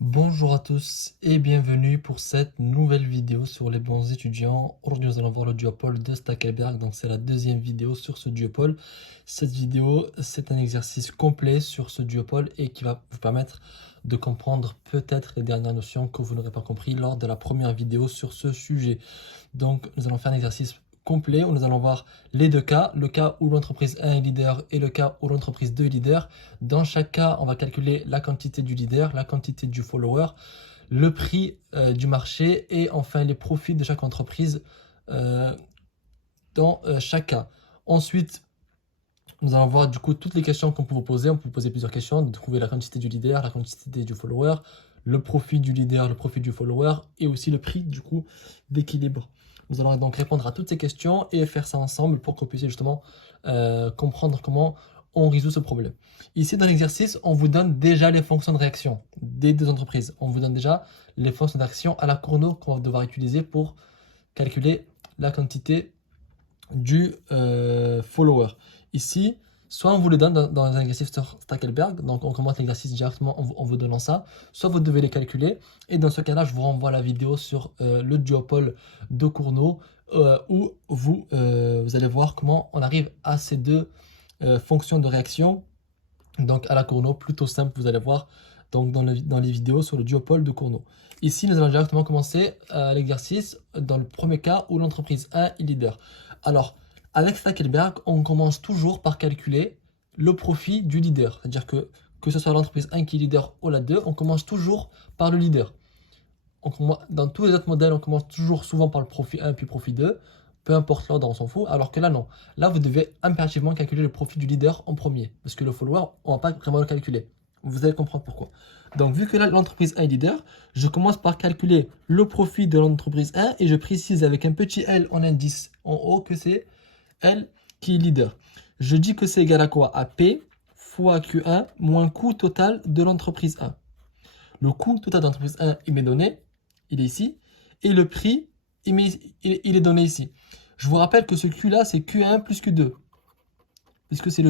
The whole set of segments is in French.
Bonjour à tous et bienvenue pour cette nouvelle vidéo sur les bons étudiants. Aujourd'hui, nous allons voir le duopole de Stackelberg. Donc, c'est la deuxième vidéo sur ce duopole. Cette vidéo, c'est un exercice complet sur ce duopole et qui va vous permettre de comprendre peut-être les dernières notions que vous n'aurez pas compris lors de la première vidéo sur ce sujet. Donc, nous allons faire un exercice complet où nous allons voir les deux cas, le cas où l'entreprise 1 est leader et le cas où l'entreprise 2 est leader. Dans chaque cas, on va calculer la quantité du leader, la quantité du follower, le prix du marché et enfin les profits de chaque entreprise euh, dans chaque cas. Ensuite, nous allons voir du coup toutes les questions qu'on peut vous poser. On peut vous poser plusieurs questions, de trouver la quantité du leader, la quantité du follower, le profit du leader, le profit du follower et aussi le prix du coup d'équilibre. Nous allons donc répondre à toutes ces questions et faire ça ensemble pour qu'on puisse justement comprendre comment on résout ce problème. Ici dans l'exercice, on vous donne déjà les fonctions de réaction des deux entreprises. On vous donne déjà les fonctions d'action à la Cournot qu'on va devoir utiliser pour calculer la quantité du follower. Ici, soit on vous le donne dans un exercice sur Stackelberg, donc on commence l'exercice directement en vous donnant ça, soit vous devez les calculer, et dans ce cas-là, je vous renvoie la vidéo sur le duopole de Cournot, où vous allez voir comment on arrive à ces deux fonctions de réaction, donc à la Cournot, plutôt simple, vous allez voir donc dans les vidéos sur le duopole de Cournot. Ici, nous allons directement commencer l'exercice dans le premier cas où l'entreprise 1 est leader. Alors, avec Stackelberg, on commence toujours par calculer le profit du leader. C'est-à-dire que ce soit l'entreprise 1 qui est leader ou la 2, on commence toujours par le leader. Dans tous les autres modèles, on commence toujours souvent par le profit 1 puis profit 2. Peu importe l'ordre, on s'en fout. Alors que là, non. Là, vous devez impérativement calculer le profit du leader en premier. Parce que le follower, on ne va pas vraiment le calculer. Vous allez comprendre pourquoi. Donc, vu que là, l'entreprise 1 est leader, je commence par calculer le profit de l'entreprise 1 et je précise avec un petit L en indice en haut que c'est L qui est leader. Je dis que c'est égal à quoi? À P fois Q1 moins coût total de l'entreprise 1. Le coût total de l'entreprise 1, il m'est donné, il est ici, et le prix, il est donné ici. Je vous rappelle que ce Q là, c'est Q1 plus Q2, puisque c'est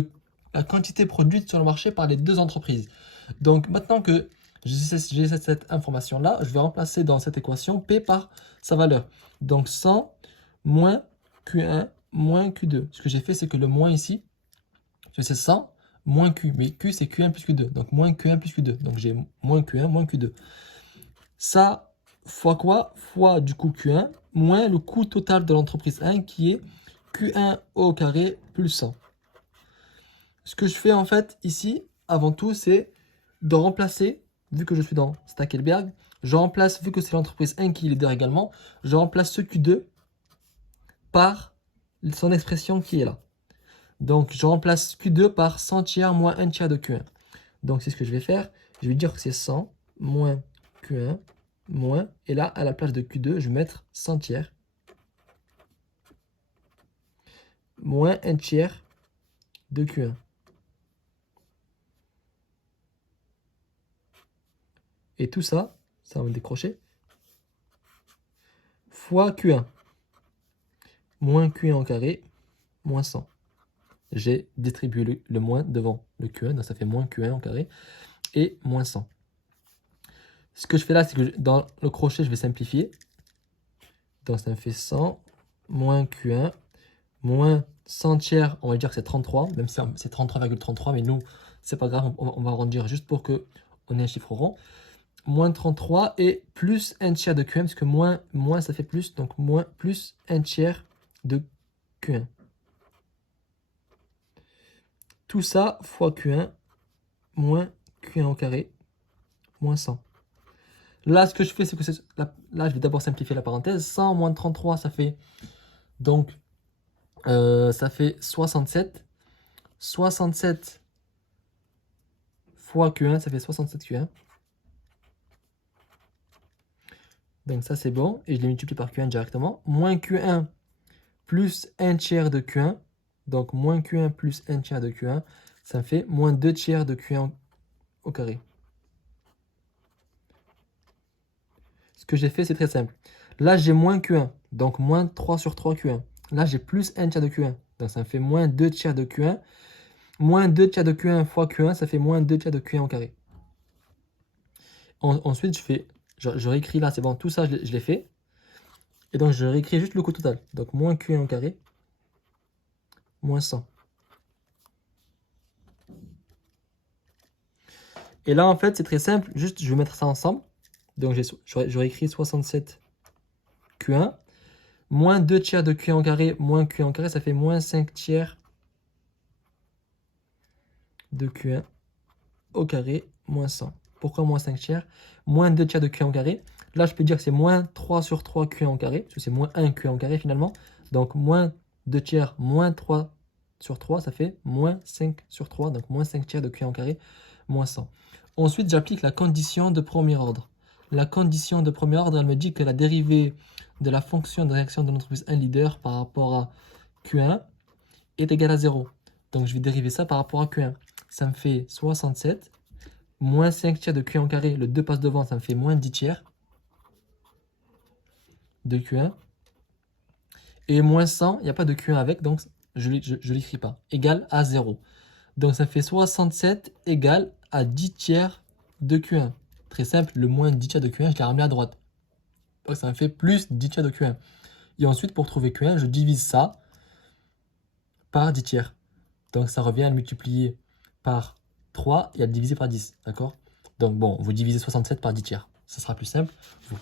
la quantité produite sur le marché par les deux entreprises. Donc maintenant que j'ai cette information-là, je vais remplacer dans cette équation P par sa valeur. Donc 100 moins Q1 moins Q2. Ce que j'ai fait, c'est que le moins ici, c'est 100 moins Q. Mais Q, c'est Q1 plus Q2. Donc moins Q1 plus Q2. Donc j'ai moins Q1 moins Q2. Ça fois quoi? Fois du coup Q1 moins le coût total de l'entreprise 1 qui est Q1 au carré plus 100. Ce que je fais en fait ici, avant tout, c'est de remplacer, vu que je suis dans Stackelberg, je remplace, vu que c'est l'entreprise 1 qui est leader également, je remplace ce Q2 par son expression qui est là. Donc je remplace Q2 par 100 tiers moins 1 tiers de Q1. Donc c'est ce que je vais faire. Je vais dire que c'est 100 moins Q1 moins, et là, à la place de Q2, je vais mettre 100 tiers moins 1 tiers de Q1. Et tout ça, ça va me décrocher, fois Q1, moins Q1 au carré, moins 100. J'ai distribué le moins devant le Q1, donc ça fait moins Q1 au carré, et moins 100. Ce que je fais là, c'est que dans le crochet, je vais simplifier. Donc ça me fait 100 moins Q1 moins 100 tiers, on va dire que c'est 33, même si c'est 33,33, mais nous, c'est pas grave, on va arrondir juste pour que on ait un chiffre rond. Moins 33 et plus 1 tiers de Q1, parce que moins ça fait plus, donc moins plus 1 tiers de Q1. Tout ça fois Q1 moins Q1 au carré moins 100. Là, ce que je fais, c'est que là, je vais d'abord simplifier la parenthèse. 100 moins 33, ça fait donc ça fait 67. 67 fois Q1, ça fait 67 Q1. Donc ça, c'est bon. Et je les multiplie par Q1 directement. Moins Q1 plus 1 tiers de Q1. Donc moins Q1 plus 1 tiers de Q1. Ça me fait moins 2 tiers de Q1 au carré. Ce que j'ai fait, c'est très simple. Là, j'ai moins Q1. Donc moins 3 sur 3 Q1. Là, j'ai plus 1 tiers de Q1. Donc ça me fait moins 2 tiers de Q1. Moins 2 tiers de Q1 fois Q1, ça fait moins 2 tiers de Q1 au carré. Ensuite, je réécris là, c'est bon, tout ça, je l'ai fait. Et donc, je réécris juste le coût total. Donc, moins Q1 au carré, moins 100. Et là, en fait, c'est très simple. Juste, je vais mettre ça ensemble. Donc, j'aurais écrit 67 Q1, moins 2 tiers de Q1 au carré, moins Q1 au carré, ça fait moins 5 tiers de Q1 au carré, moins 100. Pourquoi moins 5 tiers? Moins 2 tiers de Q1 au carré. Là, je peux dire que c'est moins 3 sur 3 Q1 au carré, parce que c'est moins 1 Q1 au carré finalement. Donc, moins 2 tiers, moins 3 sur 3, ça fait moins 5 sur 3, donc moins 5 tiers de Q1 au carré, moins 100. Ensuite, j'applique la condition de premier ordre. La condition de premier ordre, elle me dit que la dérivée de la fonction de réaction de l'entreprise 1 leader par rapport à Q1 est égale à 0. Donc, je vais dériver ça par rapport à Q1. Ça me fait 67, moins 5 tiers de Q1 au carré, le 2 passe devant, ça me fait moins 10 tiers de Q1. Et moins 100, il n'y a pas de Q1 avec, donc je ne l'écris pas. Égal à 0. Donc ça fait 67 égale à 10 tiers de Q1. Très simple, le moins 10 tiers de Q1, je l'ai ramené à droite. Donc ça me fait plus 10 tiers de Q1. Et ensuite, pour trouver Q1, je divise ça par 10 tiers. Donc ça revient à le multiplier par 3 et à le diviser par 10. D'accord? Donc bon, vous divisez 67 par 10 tiers. Ça sera plus simple.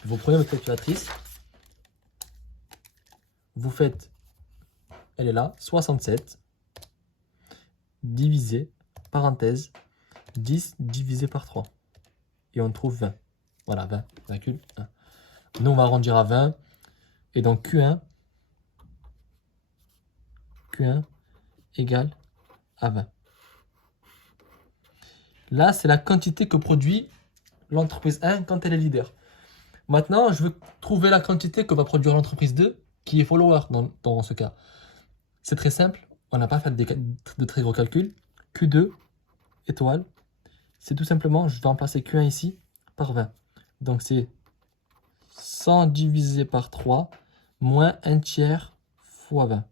Vous prenez votre calculatrice. Vous faites, elle est là, 67 divisé, parenthèse, 10 divisé par 3. Et on trouve 20. Voilà, 20,1. Nous, on va arrondir à 20. Et donc Q1 égale à 20. Là, c'est la quantité que produit l'entreprise 1 quand elle est leader. Maintenant, je veux trouver la quantité que va produire l'entreprise 2 qui est follower dans ce cas. C'est très simple. On n'a pas fait de très gros calculs. Q2 étoile. C'est tout simplement, je vais remplacer Q1 ici par 20. Donc c'est 100 divisé par 3 moins 1 tiers fois 20.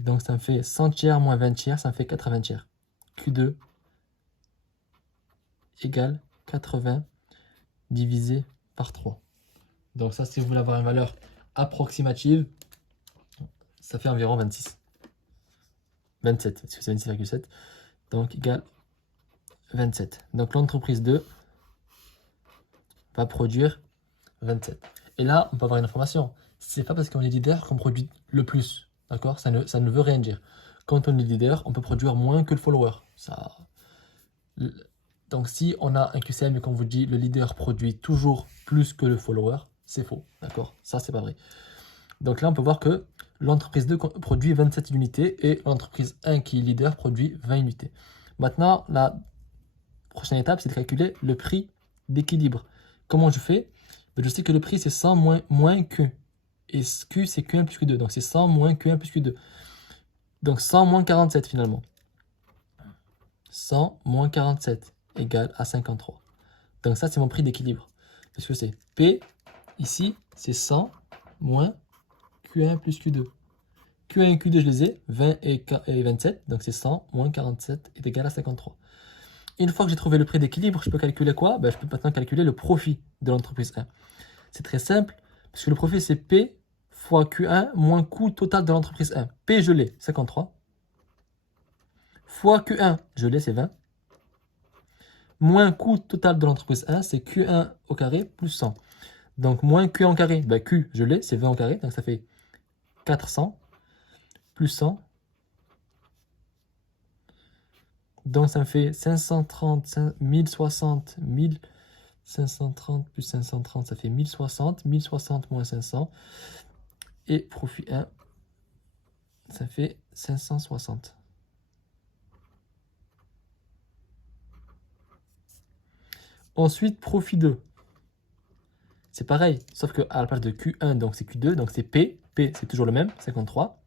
Donc ça me fait 100 tiers moins 20 tiers, ça me fait 80 tiers. Q2 égale 80 divisé par 3. Donc ça, si vous voulez avoir une valeur approximative, ça fait environ 26. 27, parce que c'est 26,7. Donc égale 27. Donc l'entreprise 2 va produire 27. Et là, on peut avoir une information. C'est pas parce qu'on est leader qu'on produit le plus. D'accord? Ça ne veut rien dire. Quand on est leader, on peut produire moins que le follower. Donc si on a un QCM et qu'on vous dit le leader produit toujours plus que le follower, c'est faux. D'accord? Ça, c'est pas vrai. Donc là, on peut voir que l'entreprise 2 produit 27 unités et l'entreprise 1 qui est leader produit 20 unités. Maintenant, la prochaine étape, c'est de calculer le prix d'équilibre. Comment je fais? Je sais que le prix, c'est 100 moins Q. Et Q, c'est Q1 plus Q2. Donc, c'est 100 moins Q1 plus Q2. Donc, 100 moins 47 finalement. 100 moins 47 égale à 53. Donc, ça, c'est mon prix d'équilibre. Qu'est-ce que c'est? P, ici, c'est 100 moins Q1 plus Q2. Q1 et Q2, je les ai, 20 et 27. Donc, c'est 100 moins 47 est égal à 53. Une fois que j'ai trouvé le prix d'équilibre, je peux calculer quoi? Je peux maintenant calculer le profit de l'entreprise 1. C'est très simple, parce que le profit, c'est P fois Q1 moins coût total de l'entreprise 1. P, je l'ai, 53. Fois Q1, je l'ai, c'est 20. Moins coût total de l'entreprise 1, c'est Q1 au carré plus 100. Donc, moins Q1 au carré, Q, je l'ai, c'est 20 au carré, donc ça fait 400 plus 100. Donc, ça me fait 530, 1060, 1530 plus 530, ça fait 1060. 1060 moins 500. Et profit 1, ça fait 560. Ensuite, profit 2. C'est pareil, sauf qu'à la place de Q1, donc c'est Q2, donc c'est P. P, c'est toujours le même, 53.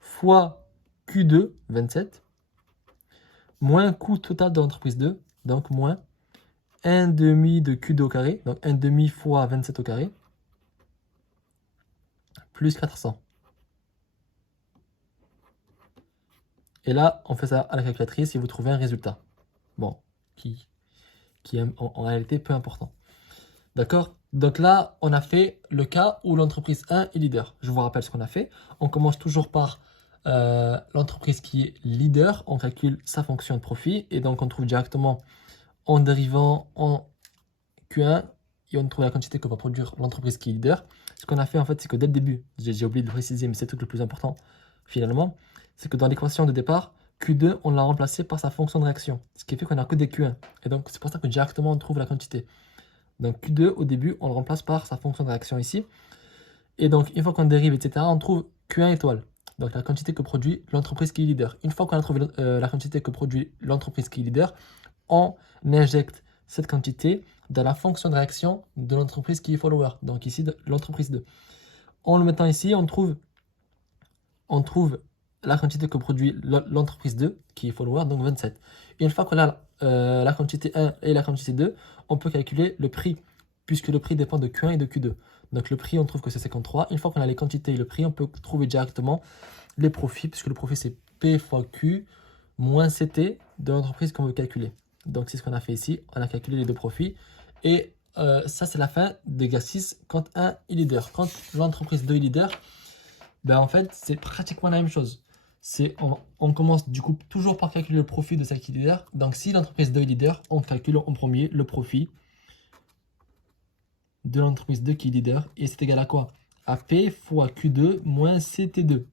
Fois Q2, 27. Moins coût total de l'entreprise 2, donc moins 1 demi de Q2 au carré, donc 1 demi fois 27 au carré, plus 400. Et là, on fait ça à la calculatrice et vous trouvez un résultat. Bon, qui qui est en réalité peu important. D'accord? Donc là, on a fait le cas où l'entreprise 1 est leader. Je vous rappelle ce qu'on a fait. On commence toujours par l'entreprise qui est leader. On calcule sa fonction de profit. Et donc, on trouve directement en dérivant en Q1 et on trouve la quantité que va produire l'entreprise qui est leader. Ce qu'on a fait, en fait, c'est que dès le début, j'ai oublié de le préciser, mais c'est le truc le plus important, finalement, c'est que dans l'équation de départ, Q2, on l'a remplacé par sa fonction de réaction. Ce qui fait qu'on n'a que des Q1. Et donc, c'est pour ça que directement, on trouve la quantité. Donc Q2, au début, on le remplace par sa fonction de réaction ici. Et donc, une fois qu'on dérive, etc., on trouve Q1 étoile. Donc, la quantité que produit l'entreprise qui est leader. Une fois qu'on a trouvé la quantité que produit l'entreprise qui est leader, on injecte cette quantité dans la fonction de réaction de l'entreprise qui est follower. Donc ici, l'entreprise 2. En le mettant ici, on trouve la quantité que produit l'entreprise 2, qui est follower, donc 27. Et une fois qu'on a la quantité 1 et la quantité 2, on peut calculer le prix, puisque le prix dépend de Q1 et de Q2. Donc le prix, on trouve que c'est 53. Une fois qu'on a les quantités et le prix, on peut trouver directement les profits, puisque le profit c'est P fois Q moins CT de l'entreprise qu'on veut calculer. Donc c'est ce qu'on a fait ici, on a calculé les deux profits. Et ça c'est la fin d'exercice quand 1 est leader. Quand l'entreprise 2 est leader, ben en fait c'est pratiquement la même chose. On commence du coup toujours par calculer le profit de celle qui est leader. Donc si l'entreprise 2 est leader, on calcule en premier le profit de l'entreprise 2 qui est leader. Et c'est égal à quoi? À P fois Q2 moins CT2.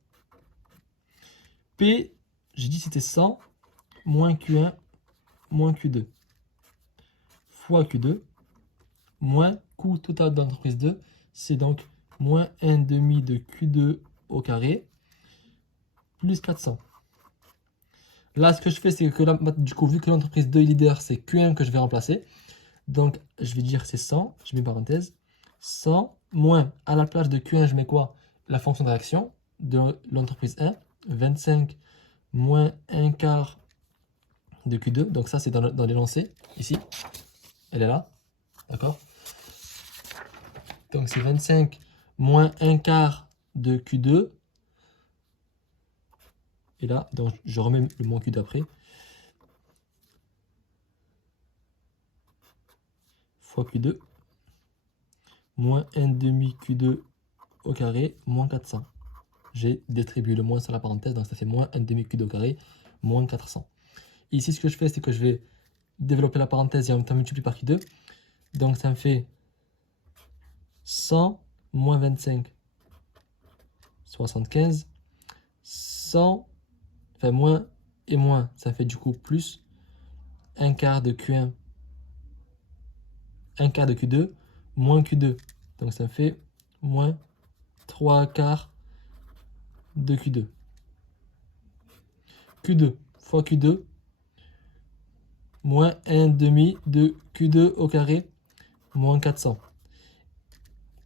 P, j'ai dit c'était 100 moins Q1 moins Q2 fois Q2 moins coût total de l'entreprise 2. C'est donc moins 1 demi de Q2 au carré plus 400. Là, ce que je fais, c'est que là, du coup, vu que l'entreprise 2 est leader, c'est Q1 que je vais remplacer. Donc, je vais dire c'est 100, je mets parenthèse. 100 moins, à la place de Q1, je mets quoi? La fonction de réaction de l'entreprise 1. 25 moins 1 quart de Q2. Donc ça, c'est dans l'énoncé, ici. Elle est là. D'accord? Donc c'est 25 moins 1 quart de Q2. Et là, donc, je remets le moins Q2 après. Fois Q2. Moins 1 demi Q2 au carré, moins 400. J'ai distribué le moins sur la parenthèse, donc ça fait moins 1 demi Q2 au carré, moins 400. Ici, ce que je fais, c'est que je vais développer la parenthèse et en même temps multiplier par Q2. Donc ça me fait 100 moins 25, 75. 100, enfin moins et moins, ça fait du coup plus 1 quart de Q1, 1 quart de Q2, moins Q2. Donc ça fait moins 3 quarts de Q2. Q2 fois Q2, moins 1 demi de Q2 au carré, moins 400.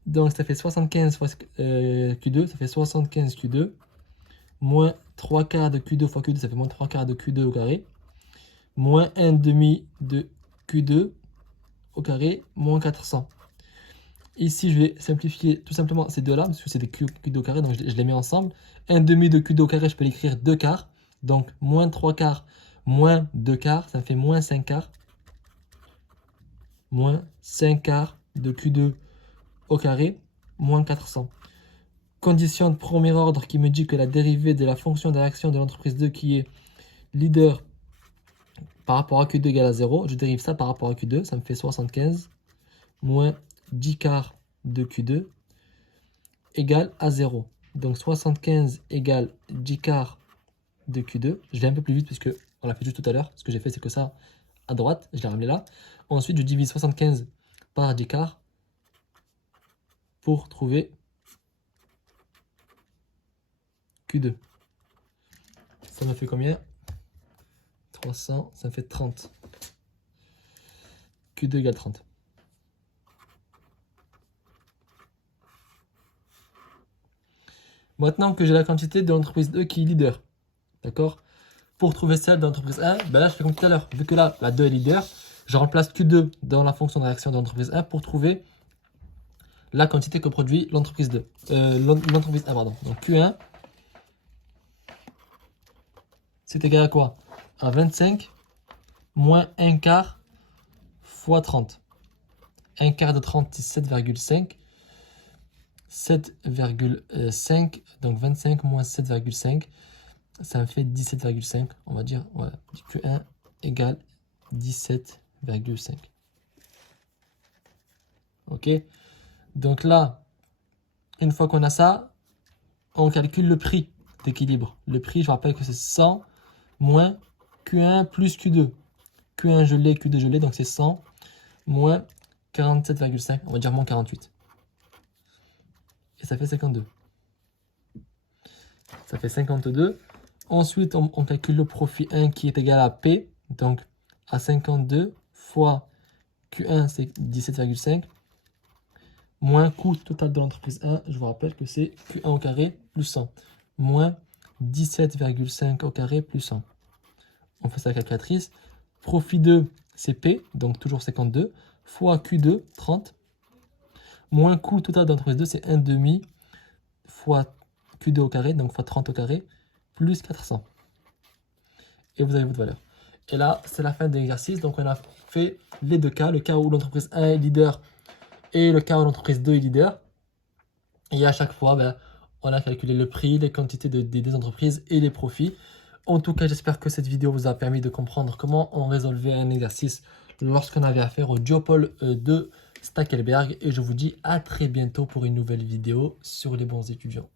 Donc ça fait 75 fois Q2, ça fait 75 Q2, moins 3 quarts de Q2 fois Q2, ça fait moins 3 quarts de Q2 au carré, moins 1 demi de Q2 au carré, moins 400. Ici, je vais simplifier tout simplement ces deux-là, parce que c'est des Q2 au carré, donc je les mets ensemble. 1 demi de Q2 au carré, je peux l'écrire 2 quarts. Donc, moins 3 quarts, moins 2 quarts, ça me fait moins 5 quarts. Moins 5 quarts de Q2 au carré, moins 400. Condition de premier ordre qui me dit que la dérivée de la fonction de réaction de l'entreprise 2 qui est leader par rapport à Q2 égale à 0. Je dérive ça par rapport à Q2, ça me fait 75 moins 10 quarts de Q2 égale à 0. Donc 75 égale 10 quarts de Q2. Je vais un peu plus vite puisque on l'a fait juste tout à l'heure. Ce que j'ai fait, c'est que ça à droite, je l'ai ramené là. Ensuite, je divise 75 par 10 quarts pour trouver Q2. Ça me fait combien? 300, ça me fait 30. Q2 égale 30. Maintenant que j'ai la quantité de l'entreprise 2 qui est leader, d'accord? Pour trouver celle de l'entreprise 1, ben là je fais comme tout à l'heure. Vu que là, la 2 est leader, je remplace Q2 dans la fonction de réaction de l'entreprise 1 pour trouver la quantité que produit l'entreprise 2. L'entreprise 1, pardon. Donc Q1, c'est égal à quoi? À 25 moins 1 quart fois 30. Un quart de 30, c'est 7,5. 7,5, donc 25 moins 7,5, ça me fait 17,5. On va dire, voilà, Q1 égale 17,5. Ok? Donc là, une fois qu'on a ça, on calcule le prix d'équilibre. Le prix, je rappelle que c'est 100 moins Q1 plus Q2. Q1 je l'ai, Q2 je l'ai, donc c'est 100 moins 47,5, on va dire moins 48. Et ça fait 52. Ça fait 52. Ensuite, on calcule le profit 1 qui est égal à P. Donc, à 52 fois Q1, c'est 17,5. Moins coût total de l'entreprise 1. Je vous rappelle que c'est Q1 au carré plus 100. Moins 17,5 au carré plus 100. On fait ça à la calculatrice. Profit 2, c'est P. Donc, toujours 52. Fois Q2, 30. Moins coût total de l'entreprise 2, c'est 1,5 fois Q2 au carré, donc fois 30 au carré, plus 400. Et vous avez votre valeur. Et là, c'est la fin de l'exercice. Donc, on a fait les deux cas. Le cas où l'entreprise 1 est leader et le cas où l'entreprise 2 est leader. Et à chaque fois, on a calculé le prix, les quantités des entreprises et les profits. En tout cas, j'espère que cette vidéo vous a permis de comprendre comment on résolvait un exercice lorsqu'on avait affaire au duopole de Stackelberg. Et je vous dis à très bientôt pour une nouvelle vidéo sur les bons étudiants.